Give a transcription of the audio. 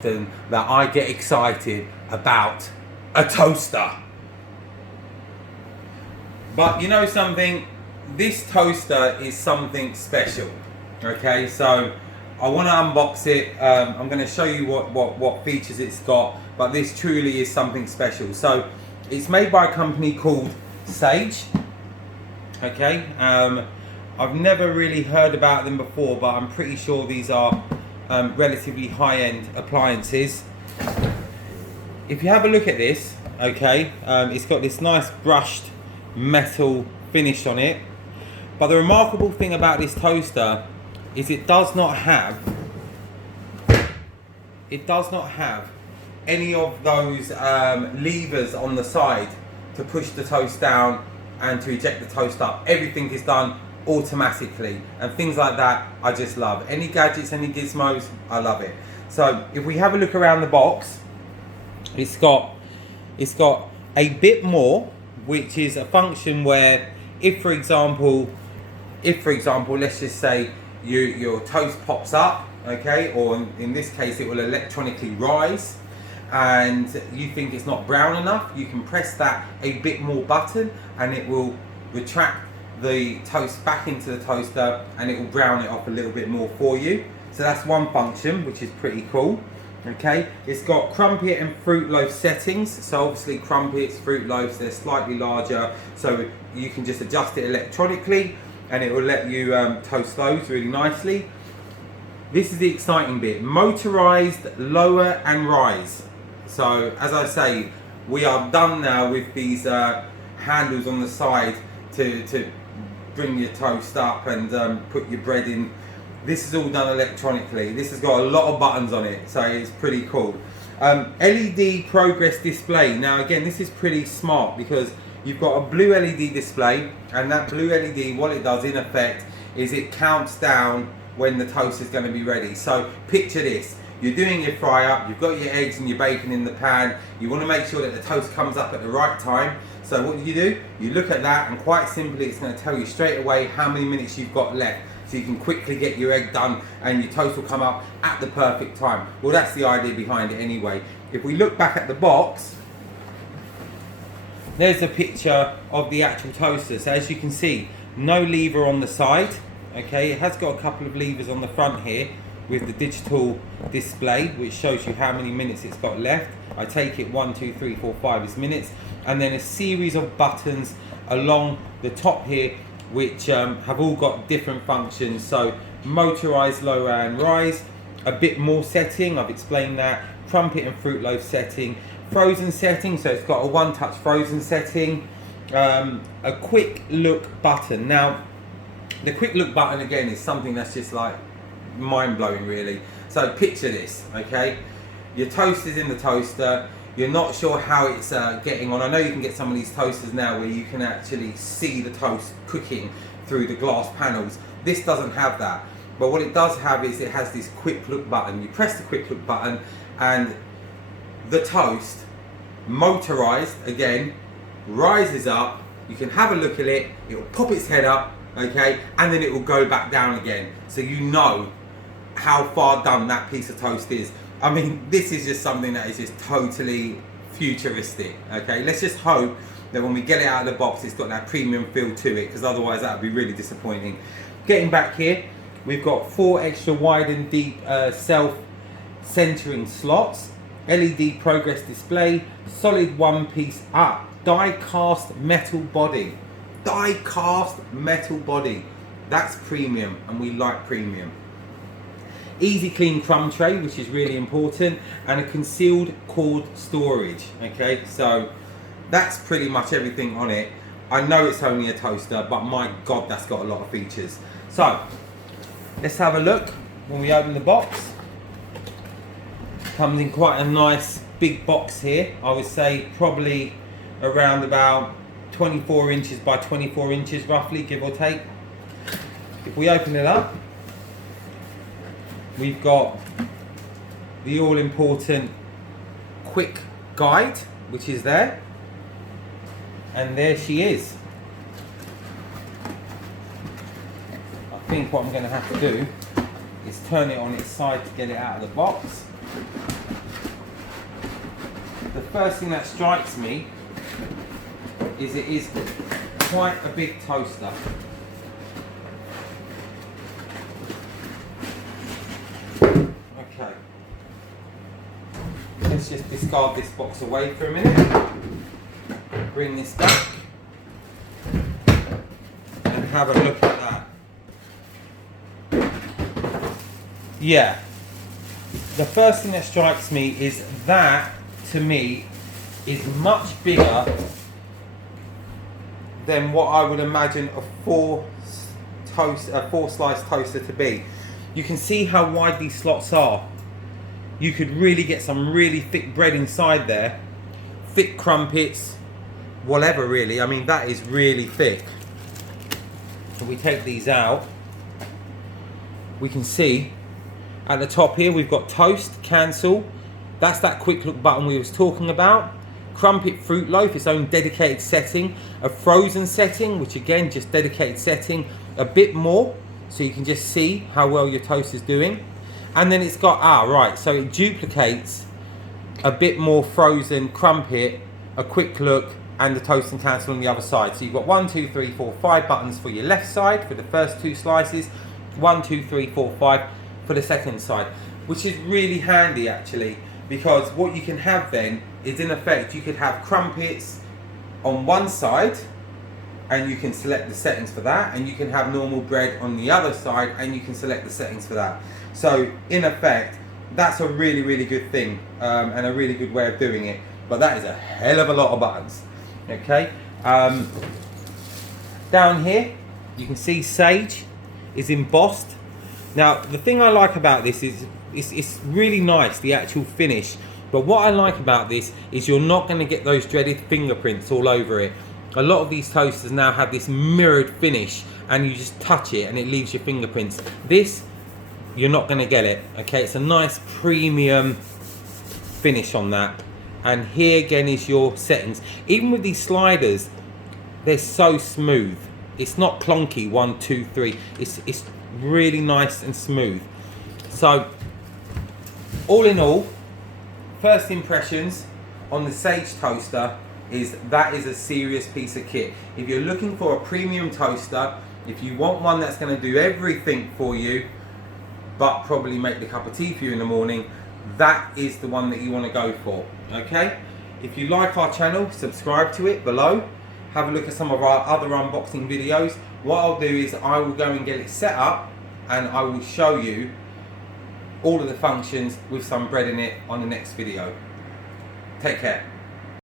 that I get excited about a toaster. But you know something, this toaster is something special. Okay, so I want to unbox it. I'm going to show you what features it's got, but this truly is something special. So it's made by a company called Sage. Okay, I've never really heard about them before, but I'm pretty sure these are relatively high-end appliances. If you have a look at this, okay, it's got this nice brushed metal finish on it, but the remarkable thing about this toaster is it does not have any of those levers on the side to push the toast down and to eject the toast up. Everything is done automatically, and things like that I just love. Any gadgets, any gizmos, I love it. So if we have a look around the box, it's got a bit more, which is a function where if for example let's just say your toast pops up, okay, or in this case it will electronically rise, and you think it's not brown enough, you can press that a bit more button and it will retract the toast back into the toaster and it will brown it off a little bit more for you. So that's one function, which is pretty cool. Okay, it's got crumpet and fruit loaf settings. So obviously crumpets, fruit loaves, they're slightly larger, so you can just adjust it electronically and it will let you toast those really nicely. This is the exciting bit: motorized lower and rise. So as I say, we are done now with these handles on the side to bring your toast up and put your bread in. This is all done electronically. This has got a lot of buttons on it, so it's pretty cool. LED progress display. Now again, this is pretty smart because you've got a blue LED display, and that blue LED, what it does in effect is it counts down when the toast is going to be ready. So picture this: you're doing your fry up, you've got your eggs and your bacon in the pan, you want to make sure that the toast comes up at the right time. So what do? You look at that, and quite simply it's going to tell you straight away how many minutes you've got left, so you can quickly get your egg done and your toast will come up at the perfect time. Well, that's the idea behind it anyway. If we look back at the box, there's a picture of the actual toaster. So as you can see, no lever on the side. Okay, it has got a couple of levers on the front here with the digital display, which shows you how many minutes it's got left. I take it 1, 2, 3, 4, 5 is minutes, and then a series of buttons along the top here, which have all got different functions. So motorized lower and rise, a bit more setting, I've explained that, crumpet and fruit loaf setting, frozen setting, so it's got a one-touch frozen setting, a quick look button. Now the quick look button again is something that's just like mind-blowing really. So picture this, okay, your toast is in the toaster, you're not sure how it's getting on. I know you can get some of these toasters now where you can actually see the toast cooking through the glass panels. This doesn't have that, but what it does have is it has this quick look button. You press the quick look button and the toast, motorized again, rises up. You can have a look at it, it will pop its head up, okay, and then it will go back down again, so you know how far done that piece of toast is. I mean, this is just something that is just totally futuristic, okay? Let's just hope that when we get it out of the box, it's got that premium feel to it, because otherwise that would be really disappointing. Getting back here, we've got 4 extra wide and deep self-centering slots, LED progress display, solid one-piece die-cast metal body. Die-cast metal body. That's premium, and we like premium. Easy clean crumb tray, which is really important, and a concealed cord storage. Okay, so that's pretty much everything on it. I know it's only a toaster, but my god, that's got a lot of features. So let's have a look. When we open the box, comes in quite a nice big box here. I would say probably around about 24 inches by 24 inches roughly, give or take. If we open it up, we've got the all-important quick guide, which is there, and there she is. I think what I'm going to have to do is turn it on its side to get it out of the box. first thing that strikes me is it is quite a big toaster. Okay. Let's just discard this box away for a minute. Bring this back and have a look at that. Yeah. The first thing that strikes me is that, to me, is much bigger than what I would imagine a four slice toaster to be. You can see how wide these slots are. You could really get some really thick bread inside there, thick crumpets, whatever really. I mean, that is really thick. If we take these out, we can see at the top here we've got toast, cancel. That's that quick look button we was talking about. Crumpet fruit loaf, its own dedicated setting. A frozen setting, which again, just dedicated setting. A bit more, so you can just see how well your toast is doing. And then it's got, so it duplicates a bit more frozen crumpet, a quick look, and the toast and cancel on the other side. So you've got 1, 2, 3, 4, 5 buttons for your left side for the first 2 slices. 1, 2, 3, 4, 5 for the second side, which is really handy actually, because what you can have then is, in effect, you could have crumpets on one side and you can select the settings for that, and you can have normal bread on the other side and you can select the settings for that. So in effect, that's a really, really good thing, and a really good way of doing it. But that is a hell of a lot of buttons. Okay, down here you can see Sage is embossed. Now the thing I like about this is it's really nice, the actual finish, but what I like about this is you're not going to get those dreaded fingerprints all over it. A lot of these toasters now have this mirrored finish and you just touch it and it leaves your fingerprints. This, you're not going to get it. Okay, it's a nice premium finish on that. And here again is your settings. Even with these sliders, they're so smooth. It's not clunky, 1, 2, 3. It's really nice and smooth. So all in all, first impressions on the Sage toaster is that is a serious piece of kit. If you're looking for a premium toaster, if you want one that's going to do everything for you but probably make the cup of tea for you in the morning, that is the one that you want to go for. Okay, if you like our channel, subscribe to it below. Have a look at some of our other unboxing videos. What I'll do is I will go and get it set up and I will show you all of the functions with some bread in it on the next video. Take care.